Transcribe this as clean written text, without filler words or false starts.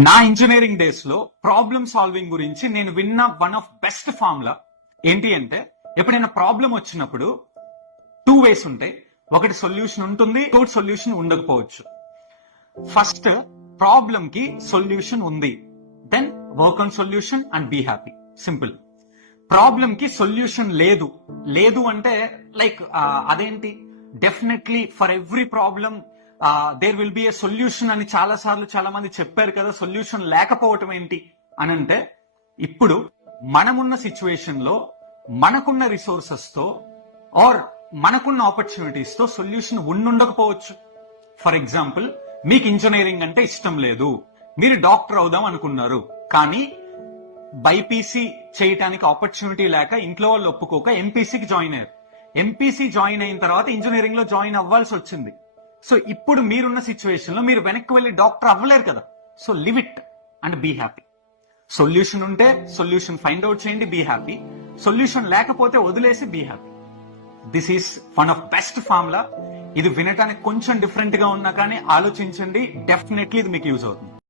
నా engineering days లో problem solving గురించి నేను విన్న వన్ ఆఫ్ బెస్ట్ ఫార్ములా ఏంటి అంటే, ఎప్పుడైనా ప్రాబ్లం వచ్చినప్పుడు టూ వేస్ ఉంటాయి. ఒకటి సొల్యూషన్ ఉంటుంది, ఇంకోటి సొల్యూషన్ ఉండకపోవచ్చు. ఫస్ట్ ప్రాబ్లం కి సొల్యూషన్ ఉంది, then work on solution and be happy. Simple. Problem కి సొల్యూషన్ లేదు అంటే లైక్ అదేంటి, definitely for every problem there will be a solution అని చాలా సార్లు చాలా మంది చెప్పారు కదా. సొల్యూషన్ లేకపోవటం ఏంటి అని అంటే, ఇప్పుడు మనమున్న సిచ్యువేషన్ లో మనకున్న రిసోర్సెస్ తో ఆర్ మనకున్న ఆపర్చునిటీస్ తో సొల్యూషన్ ఉండకపోవచ్చు. ఫర్ ఎగ్జాంపుల్, మీకు ఇంజనీరింగ్ అంటే ఇష్టం లేదు, మీరు డాక్టర్ అవుదాం అనుకున్నారు, కానీ బైపీసీ చేయటానికి ఆపర్చునిటీ లేక ఇంట్లో వాళ్ళు ఒప్పుకోక ఎంపీసీకి జాయిన్ అయ్యారు. ఎంపీసీ జాయిన్ అయిన తర్వాత ఇంజనీరింగ్ లో జాయిన్ అవ్వాల్సి వచ్చింది. సో ఇప్పుడు మీరున్న సిచ్యువేషన్ లో మీరు వెనక్కి వెళ్ళి డాక్టర్ అవ్వలేరు కదా. So live it and be happy. Solution ఉంటే సొల్యూషన్ ఫైండ్ అవుట్ చేయండి, బీ హ్యాపీ. సొల్యూషన్ లేకపోతే వదిలేసి be happy. This is one of best formula. ఇది వినటానికి కొంచెం డిఫరెంట్ గా ఉన్నా కానీ ఆలోచించండి, డెఫినెట్లీ ఇది మీకు యూజ్ అవుతుంది.